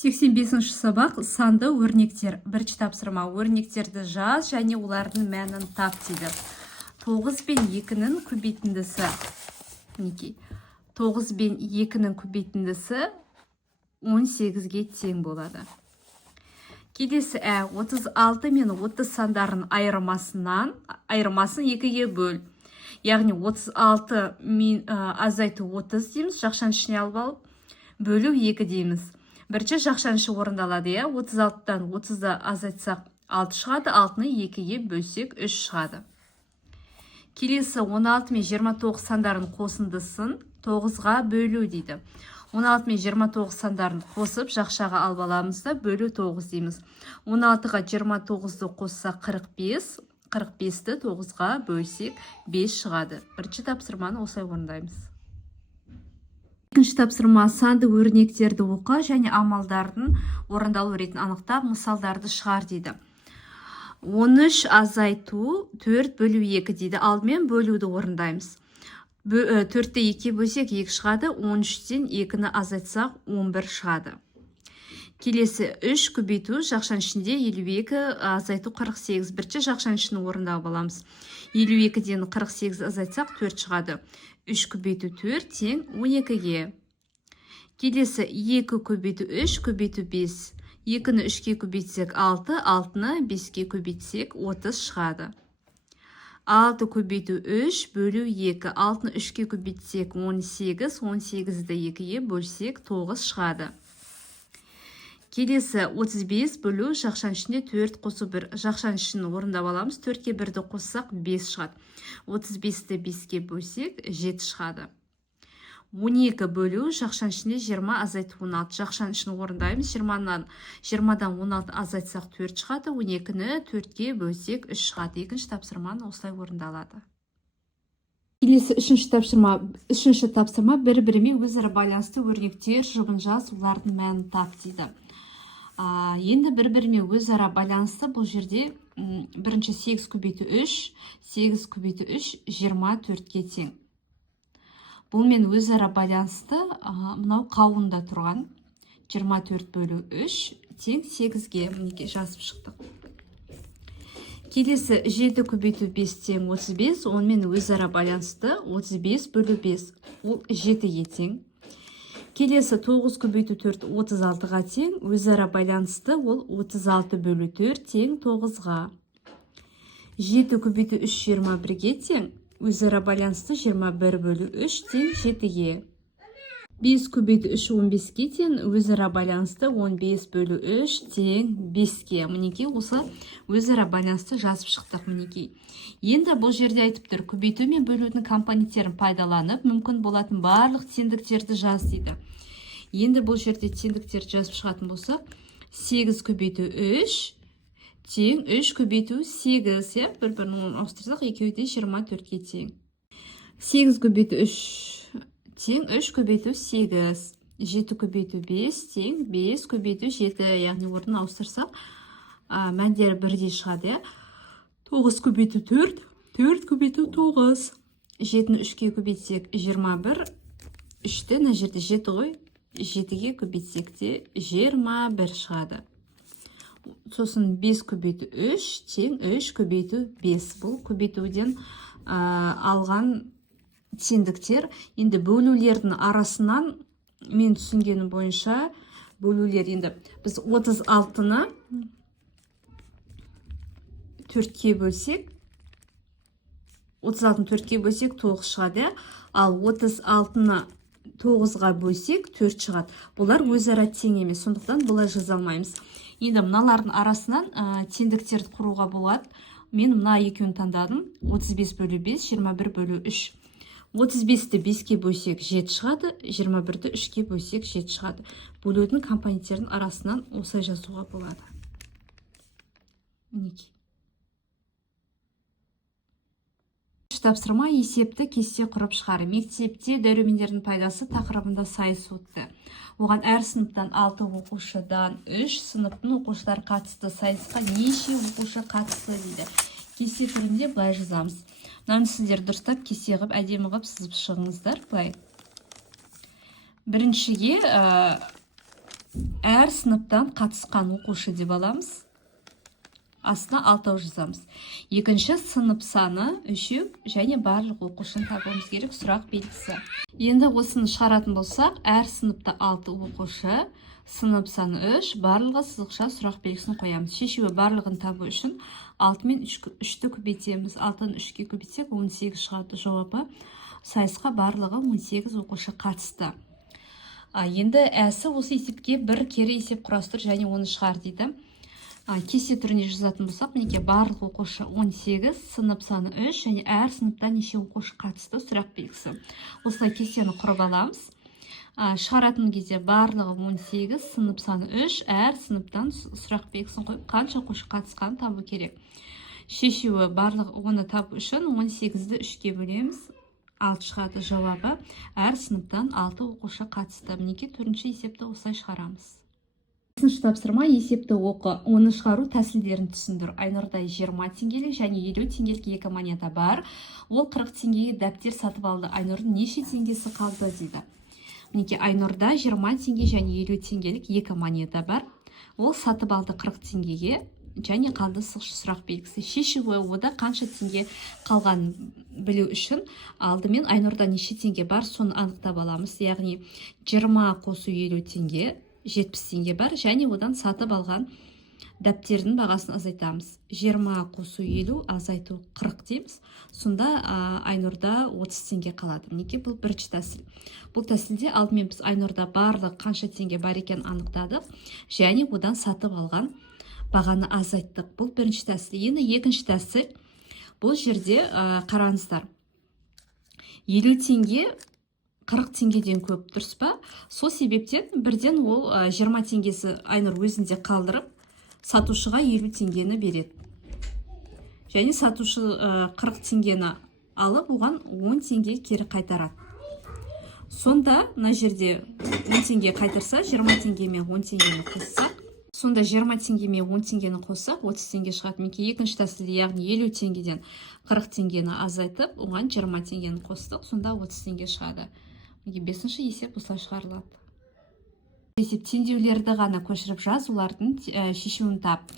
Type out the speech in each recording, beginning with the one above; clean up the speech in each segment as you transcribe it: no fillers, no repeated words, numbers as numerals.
85-ші сабақ санды өрнектер. Бірінші тапсырма: өрнектерді жаз және олардың мәнін тап дейді. 9 пен 2-нің көбейтіндісі. Мінекей. 9 пен 2-нің көбейтіндісі 18-ге тең болады. Келесі 36 мен 30 сандарын айырмасын 2-ге бөл. Яғни 36 мен азайту 30 дейміз, жақшаны ішіне алып алып, бөлу 2 дейміз. Бірінші жақшаны іші орындалады, 36-тан 30-ды азайтсақ 6 шығады, 6-ны 2-ге бөлсек 3 шығады. Келесі 16 мен 29 сандарын қосындысын 9-ға бөлу дейді. 16 мен 29 сандарын қосып жақшаға алып аламыз да бөлу 9 дейміз. 16-ға 29-ды қосса 45, 45-ті 9-ға бөлсек 5 шығады. Бірінші тапсырманы осылай орындаймыз. Екінші тапсырма: санды өрнектерді оқы және амалдардың орындалу ретін анықтап, мысалдарды шығар дейді. 13 азайту 4 бөлу 2 дейді. Алдымен бөлуді орындаймыз. 4-ті 2 бөлсек 2 шығады, 13-тен 2-ні азайтсақ 11 шығады. Келесі 3 көбейту, жақшан ішінде 52, азайту 48. Бірінші жақшан ішін орындап аламыз. 52-ден 48 азайтсақ 4 шығады. 3 көбейту 4 тең 12-ге. Келесі 2 көбейту 3 көбейту 5. 2-ні 3-ке көбейтсек 6, 6-ны 5-ке көбейтсек 30 шығады. 6 көбейту 3 бөлу 2. 6-ны 3-ке көбейтсек 18, 18-ді 2-ге бөлсек 9 шығады. Келесі 35 бөлу жақшан ішінде 4 қосу 1. Жақшан ішін орындап аламыз. 4-ке 1-ді қоссақ 5 шығады. 35-ді 5-ке бөлсек 7 шығады. 12 бөлу жақшан ішінде 20 азайту 16. Жақшан ішін орындаймыз. 20-дан 16 азайтсақ 4 шығады. 12-ні 4-ке бөлсек 3 шығады. Екінші тапсырманы осылай орындалады. Келесі үшінші тапсырма бір-бірімен өзара байланысты өрнектер жұбын жаз, олардың мәнін тап дейді. Енді бір-бірімен өзара байланысты бұл жерде бірінші 8 көбейту 3, 8 көбейту 3, 24-ке тең. Бұл мен өзара байланысты мынау қауында тұрған 24 бөлу 3 тең 8-ге. Мінекей жазып шықтық. Келесі 7 көбейту 5 тең 35, онымен өзара байланысты 35 бөлу 5, ол 7-ге тең. Келесі 9 көбейту 4 36-ға тең, өзара байланысты ол 36 бөлу 4 тең 9-ға. 7 көбейту 3 21-ге тең, өзара байланысты 21 бөлу 3 тең 7-ге. 5 көбейту 3 15-ке тең, өзара байланысты 15 бөлу 3 тең 5-ке. Мінекей осы өзара байланысты жазып шықтық. Мінекей. Енді бұл жерде айтып тұр, көбейту мен бөлудің компоненттерін пайдаланып, мүмкін болатын барлық теңдіктерді жаз дейді. Енді бұл жерде теңдіктерді жазып шығатын болса, 8 көбейту 3 тең 3 көбейту 8, бір-бірін ауыстырсақ, екеуі де 24-ке тең. 8 көбейту 3 тең 3 көбейту 8, 7 көбейту 5 тең 5 көбейту 7, яғни орнын ауыстырсақ, мәндері бірдей шығады. 9 көбейту 4, 4 көбейту 9, 7-ні 3-ке көбейтсек 21, 3-ті мына жерде 7 ғой, 7-ге көбейтсек те 21 шығады. Сосын 5 көбейту 3 тең 3 көбейту 5. Бұл көбейтуден алған теңдіктер. Енді бөлулердің арасынан мен түсінгенім бойынша бөлулер, енді біз 36-ны 4-ке бөлсек, 36-ны 4-ке бөлсек 9 шығады, ал 36-ны 9-ға бөлсек 4 шығады. Бұлар өзара тең емес, сондықтан бұлай жаза алмаймыз. Енді мыналардың арасынан теңдіктерді құруға болады. Мен мына екеуін таңдадым. 35 бөлу 5, 21 бөлу 3. 35-ті 5-ке бөлсек 7 шығады, 21-ті 3-ке бөлсек 7 шығады. Бөлудің компоненттердің арасынан осылай жазуға болады. Мінекей. Тапсырма: есепті кесте құрып шығар. Мектепте дәрумендердің пайдасы тақырыбында сайыс өтті. Оған әр сыныптан 6 оқушыдан 3 сыныптың оқушылар қатысты. Сайысқа неше оқушы қатысты дейді. Кесте түрінде былай жазамыз. Мынаны сіздер дұрыстап кесте қылып, әдемі қылып сызып шығыңыздар. Былай. Біріншіге әр сыныптан қатысқан оқушы деп аламыз. Астына алтау жазамыз. Екінші сынып саны 3 және барлық оқушыны табуымыз керек, сұрақ белгісі. Енді осыны шығаратын болсақ, әр сыныпта 6 оқушы, сынып саны 3, барлығы сызықша сұрақ белгісін қоямыз. Шешуі барлығын табу үшін 6 мен 3-ті көбейтеміз. 6-ны 3-ке көбейтсек 18 шығады жауабы. Сайысқа барлығы 18 оқушы қатысты. Енді әсі осы есепке бір кері есеп құрастыр және оны шығар дейді. Кесе түрінде жазатын болсақ, мінеке барлық оқушы 18, сынып саны 3 және әр сыныпта неше оқушы қатысты сұрақ белгісі. Осылай кесені құрып аламыз. Шығаратын кезде барлығы 18, сынып саны 3, әр сыныптан сұрақ белгісін қойып, қанша оқушы қатысқанын табу керек. Шешуі барлығы оны табу үшін 18-ді 3-ке бөлеміз. 6 шығады жауабы. Әр сыныптан 6 оқушы қатысты. Мінеке төртінші есепті осылай шығарамыз. Бесінші тапсырма есепті оқы. Оны шығару тәсілдерін түсіндір. Айнұрда 20 теңгелік және 50 теңгелік 2 монета бар. Ол 40 теңгеге дәптер сатып алды. Айнұрдың неше теңгесі қалды дейді. Мінеке Айнұрда 20 теңге және 50 теңгелік 2 монета бар. Ол сатып алды 40 теңгеге және қалды сұрақ белгісі. Шешуі ода қанша теңге қалған білу үшін алдымен Айнұрда неше теңге бар, соны анықтап аламыз. Яғни 20 қосу 50 теңге 70 теңге бар және одан сатып алған дәптердің бағасын азайтамыз. 20 қосу 50 азайту 40 дейміз. Сонда Айнұрда 30 теңге қалады. Мінеке бұл бірінші тәсіл. Бұл тәсілде алдымен біз Айнұрда барлық қанша теңге бар екен анықтадық және одан сатып алған бағаны азайттық. Бұл бірінші тәсіл. Енді екінші тәсіл. Бұл жерде қараңыздар. 50 теңге 40 теңгеден көп, дұрыс па? Сол себептен бірден ол 20 теңгесі Айнұр өзінде қалдырып, сатушыға 50 теңгені береді. Және сатушы 40 теңгені алып, оған 10 теңге кері қайтарады. Сонда, мына жерде 10 теңге қайтарса, 20 теңгемен 10 теңгені қоссақ, сонда 20 теңгемен 10 теңгені қоссақ, 30 теңге шығады. Мінеке екінші тәсілде, яғни 50 теңгеден 40 теңгені азайтып, оған 20 теңгені қостық, сонда 30 теңге шығады. Бесінші есеп осылай шығарылады. Есеп теңдеулерді ғана көшіріп жаз, олардың шешуін тап.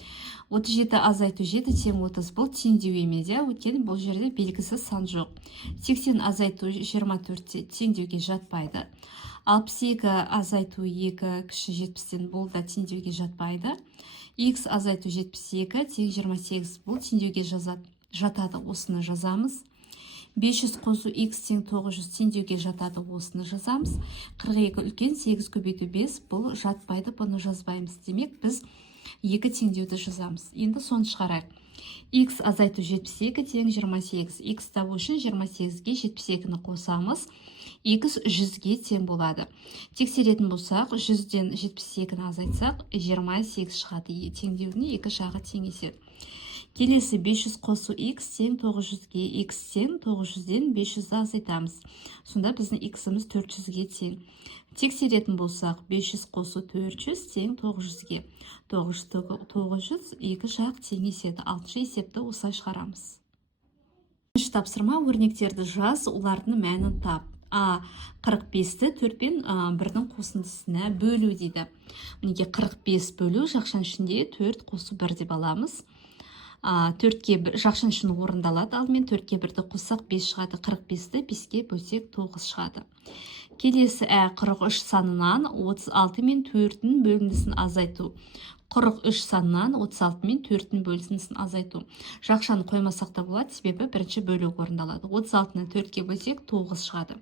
37 азайту 7 тең 30 бұл теңдеу емес, өйткені бұл жерде белгісіз сан жоқ. 80 азайту 24 теңдеуге жатпайды. 62 азайту 2 кіші 70-тен бұл да теңдеуге жатпайды. X азайту 72 тең 28 бұл теңдеуге жатады, осыны жазамыз. 500 қосу x тең 900 теңдеуге жатады, осыны жазамыз. 42 үлкен 8 көбейту 5 бұл жатпайды, бұны жазбаймыз. Демек біз 2 теңдеуді жазамыз. Енді соны шығарайық. X азайту 72 тең 28. X табу үшін 28-ге 72-ні қосамыз. X 100-ге тең болады. Тексеретін болсақ, 100-ден 72-ні азайтсақ, 28 шығады. Теңдеуіне 2 жағы тең еседі. Келесі 500 қосу x тең 900-ге, x тең 900-ден 500-ді азайтамыз. Сонда біздің x-іміз 400-ге тең. Тексеретін болсақ, 500 қосу 400 тең 900-ге. 900 2 жақ тең еседі. 6-шы есепті осылай шығарамыз. Бірінші тапсырма өрнектерді жаз, олардың мәнін тап. 45-ті 4 пен 1-дің қосындысына бөлу дейді. Мінеке 45 бөлу жақшан ішінде 4 қосу 1 деп аламыз. 4-ке жақшан үшін орындалады. Алдымен 4-ке 1-ді қоссақ 5 шығады. 45-ті 5-ке бөлсек 9 шығады. Келесі 43 санынан 36 мен 4-дің бөліндісін азайту. 43 санынан 36 мен 4-дің бөлінісін азайту. Жақшаны қоймасақ та болады, себебі бірінші бөлу орындалады. 36-ны 4-ке бөлсек 9 шығады.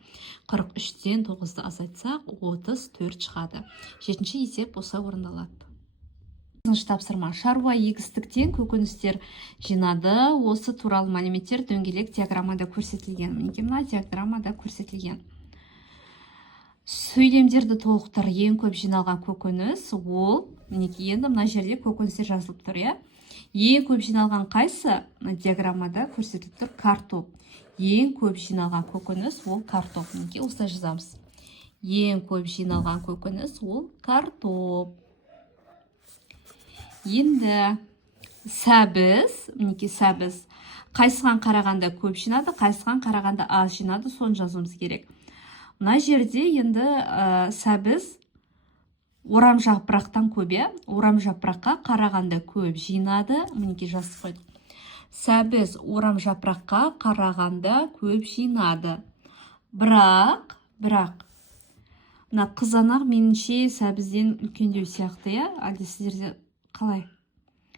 43-тен 9-ды азайтсақ 34 шығады. 7-ші есеп осылай орындалады. Тапсырма. Шаруа егістіктен көкөністер жинады. Осы туралы мәліметтер дөңгелек диаграммада көрсетілген. Мінеке мына диаграммада көрсетілген. Сөйлемдерді толықтыр. Ең көп жиналған көкөніс ол, мінеке енді мына жерде көкөністер жазылып тұр, иә. Ең көп жиналған қайсы? Диаграммада көрсетіліп тұр картоп. Ең көп жиналған көкөніс ол картоп. Мінеке осылай жазамыз. Ең көп жиналған көкөніс ол картоп. Енді сәбіз, мінеке сәбіз қайсыған қарағанда көп жинады, қайсыған қарағанда аз жинады, соны жазуымыз керек. Мына жерде енді сәбіз орам жапырақтан көп, иә? Орам жапыраққа қарағанда көп жинады. Мінекей жазып қойдық. Сәбіз орам жапыраққа қарағанда көп жинады. Бірақ, мына қызанақ меніңше сәбізден үлкендеу сияқты, иә? Әлде сіздерде қалай?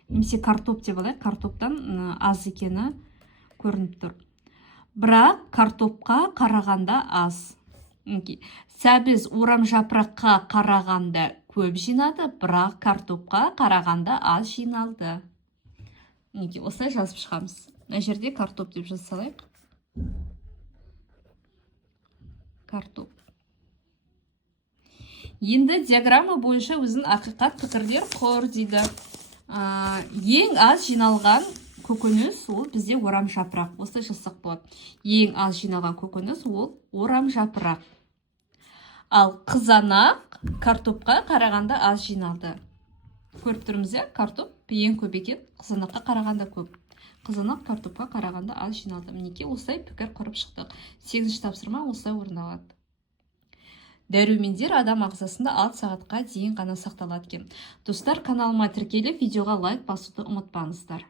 Немесе картоп деп алайық, картоптан аз екені көрініп тұр. Бірақ картопқа қарағанда аз. Сәбіз орам жапыраққа қарағанда көп жинады, бірақ картопқа қарағанда аз жиналды. Осылай жазып шығамыз. Мына жерде картоп деп жаза салайық. Картоп. Енді диаграмма бойынша өзінің ақиқат пікірлер құр дейді. Ең аз жиналған көкөніс ол бізде орам жапырақ. Осылай жазсақ болады. Ең аз жиналған көкөніс ол орам жапырақ. Ал қызанақ картопқа қарағанда аз жиналды. Көріп тұрмыз, иә? Картоп ең көп екен, қызанаққа қарағанда көп. Қызанақ картопқа қарағанда аз жиналды. Мінекей осылай пікір құрып шықтық. 8-ші тапсырма осылай орындалады. Дәрумендер адам ағзасында 6 сағатқа дейін ғана сақталады екен. Достар, каналыма тіркеліп, видеоға лайк басуды ұмытпаңыздар.